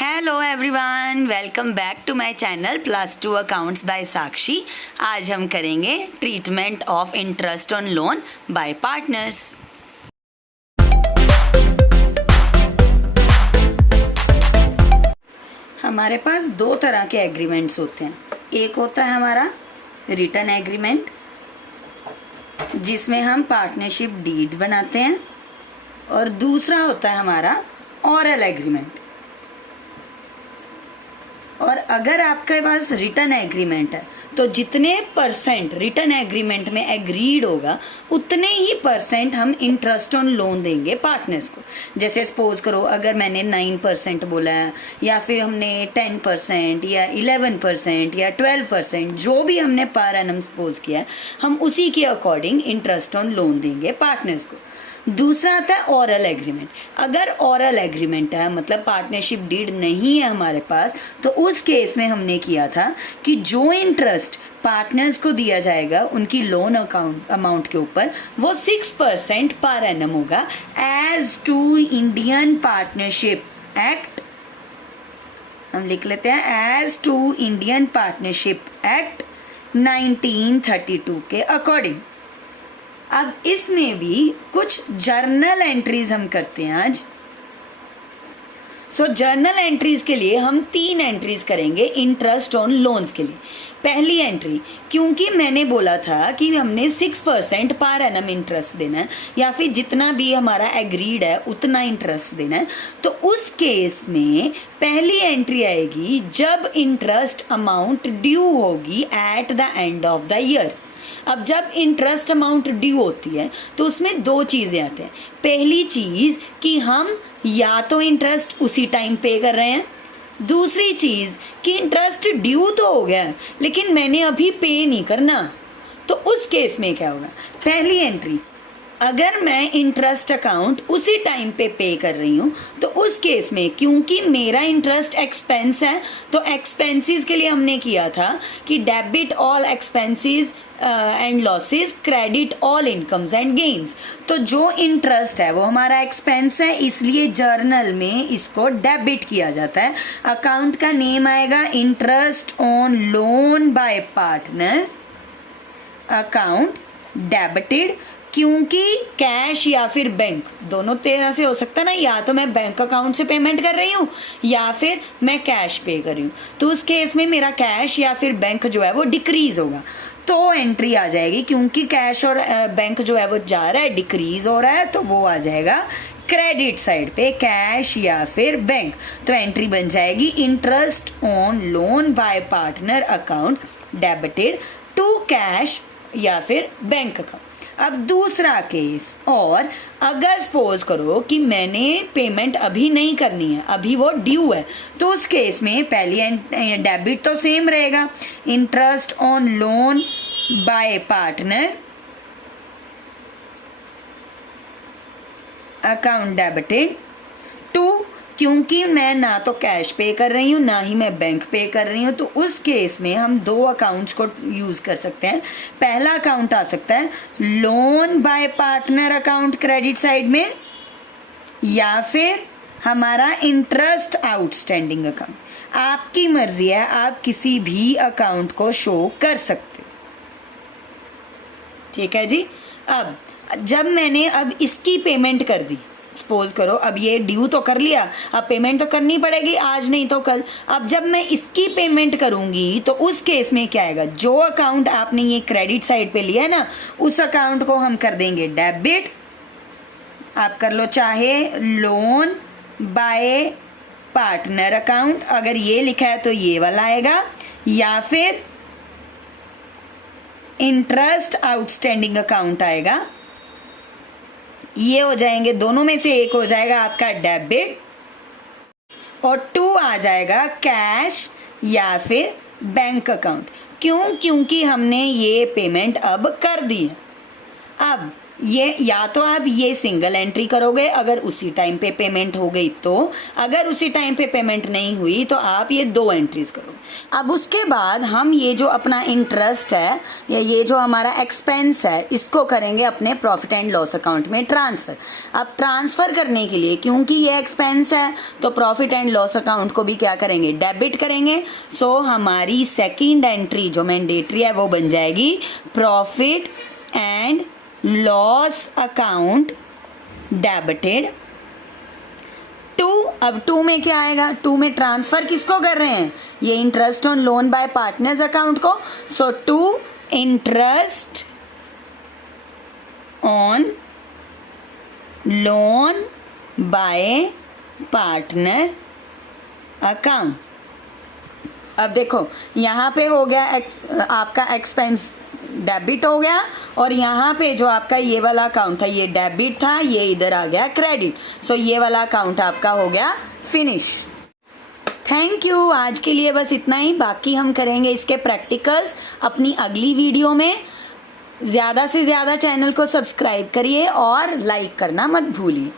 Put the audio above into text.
Hello everyone, welcome back to my channel +2 accounts by Sakshi. आज हम करेंगे treatment of interest on loan by partners. हमारे पास दो तरह के एग्रीमेंट्स होते हैं। एक होता है हमारा रिटन एग्रीमेंट, जिसमें हम पार्टनरशिप डीड बनाते हैं, और दूसरा होता है हमारा ऑरल एग्रीमेंट। और अगर आपके पास रिटन एग्रीमेंट है तो जितने परसेंट रिटन एग्रीमेंट में एग्रीड होगा उतने ही परसेंट हम इंटरेस्ट ऑन लोन देंगे पार्टनर्स को। जैसे सपोज करो, अगर मैंने 9% बोला है, या फिर हमने 10% या 11% या 12%, जो भी हमने पर एनम सपोज किया है, हम उसी के अकॉर्डिंग इंटरेस्ट ऑन लोन देंगे पार्टनर्स को। दूसरा आता है ऑरल एग्रीमेंट। अगर ऑरल एग्रीमेंट है, मतलब पार्टनरशिप डीड नहीं है हमारे पास, तो उस केस में हमने किया था कि जो इंटरेस्ट पार्टनर्स को दिया जाएगा उनकी लोन अमाउंट के ऊपर, वो 6% पर एनम होगा, as to Indian Partnership Act. हम लिख लेते हैं as to Indian Partnership Act 1932 के अकॉर्डिंग। अब इसमें भी कुछ जर्नल एंट्रीज हम करते हैं आज। जर्नल एंट्रीज के लिए हम 3 एंट्रीज करेंगे इंटरेस्ट ऑन लोन्स के लिए। पहली एंट्री, क्योंकि मैंने बोला था कि हमने 6% पर एनम इंटरेस्ट देना है, या फिर जितना भी हमारा एग्रीड है उतना इंटरेस्ट देना है, तो उस केस में पहली एंट्री आएगी जब इंटरेस्ट अमाउंट ड्यू होगी at the end of the year. अब जब इंटरेस्ट अमाउंट ड्यू होती है तो उसमें 2 चीजें आते हैं। पहली चीज कि हम या तो इंटरेस्ट उसी टाइम पे कर रहे हैं, दूसरी चीज कि इंटरेस्ट ड्यू तो हो गया है लेकिन मैंने अभी पे नहीं करना। तो उस केस में क्या होगा? पहली एंट्री, अगर मैं इंटरेस्ट अकाउंट उसी टाइम पे कर रही हूँ तो उस केस में, क्योंकि मेरा इंटरेस्ट एक्सपेंस है, तो एक्सपेंसेस के लिए हमने किया था कि debit all expenses and losses, credit all incomes and gains. तो जो इंटरेस्ट है वो हमारा एक्सपेंस है, इसलिए जर्नल में इसको डेबिट किया जाता है। अकाउंट का नेम आएगा interest on loan by partner, account debited. क्योंकि कैश या फिर बैंक दोनों तरह से हो सकता है ना, या तो मैं बैंक अकाउंट से पेमेंट कर रही हूँ या फिर मैं कैश पे कर रही हूँ, तो उस केस में मेरा कैश या फिर बैंक जो है वो डिक्रीज होगा। तो एंट्री आ जाएगी, क्योंकि कैश और बैंक जो है वो जा रहा है, डिक्रीज हो रहा है, तो वो आ जाएगा क्रेडिट साइड पे, कैश या फिर बैंक। तो एंट्री बन जाएगी interest on loan by partner account debited to cash या फिर बैंक अकाउंट। अब दूसरा केस, और अगर सपोज करो कि मैंने पेमेंट अभी नहीं करनी है, अभी वो ड्यू है, तो उस केस में पहली डेबिट तो सेम रहेगा, interest on loan by partner account debited to, क्योंकि मैं ना तो कैश पे कर रही हूँ ना ही मैं बैंक पे कर रही हूँ, तो उस केस में हम 2 अकाउंट्स को यूज कर सकते हैं। पहला अकाउंट आ सकता है loan by partner account credit side में, या फिर हमारा इंटरेस्ट आउटस्टैंडिंग अकाउंट। आपकी मर्जी है, आप किसी भी अकाउंट को शो कर सकते। ठीक है जी। अब जब मैंने अब इसकी पेमेंट कर दी, सपोज करो अब ये ड्यू तो कर लिया, अब पेमेंट तो करनी पड़ेगी, आज नहीं तो कल। अब जब मैं इसकी पेमेंट करूंगी तो उस केस में क्या आएगा? जो अकाउंट आपने ये क्रेडिट साइड पे लिया है ना, उस अकाउंट को हम कर देंगे डेबिट। आप कर लो चाहे लोन बाय पार्टनर अकाउंट, अगर ये लिखा है तो ये वाला आएगा, या फिर इंटरेस्ट आउटस्टैंडिंग अकाउंट आएगा। ये हो जाएंगे, दोनों में से एक हो जाएगा आपका डेबिट, और 2 आ जाएगा कैश या फिर बैंक अकाउंट। क्यों? क्योंकि हमने ये पेमेंट अब कर दी है। अब ये या तो आप ये सिंगल एंट्री करोगे अगर उसी टाइम पे पेमेंट हो गई, तो अगर उसी टाइम पे पेमेंट नहीं हुई तो आप ये 2 एंट्रीज करो। अब उसके बाद हम ये जो अपना इंटरेस्ट है या ये जो हमारा एक्सपेंस है इसको करेंगे अपने प्रॉफिट एंड लॉस अकाउंट में ट्रांसफर। अब ट्रांसफर करने के लिए क्योंकि ये एक्सपेंस है तो प्रॉफिट एंड लॉस अकाउंट को भी क्या करेंगे, डेबिट करेंगे। सो हमारी सेकेंड एंट्री जो मैंडेटरी है वो बन जाएगी profit and loss account debited to. अब 2 में क्या आएगा, 2 में ट्रांसफर किसको कर रहे हैं, ये interest on loan by partners account को। सो 2 interest on loan by partner account. अब देखो यहाँ पे हो गया आपका एक्सपेंस डेबिट हो गया, और यहाँ पे जो आपका ये वाला अकाउंट था ये डेबिट था, ये इधर आ गया क्रेडिट। सो ये वाला अकाउंट आपका हो गया फिनिश। थैंक यू, आज के लिए बस इतना ही। बाकी हम करेंगे इसके प्रैक्टिकल्स अपनी अगली वीडियो में। ज़्यादा से ज़्यादा चैनल को सब्सक्राइब करिए और लाइक करना मत भूलिए।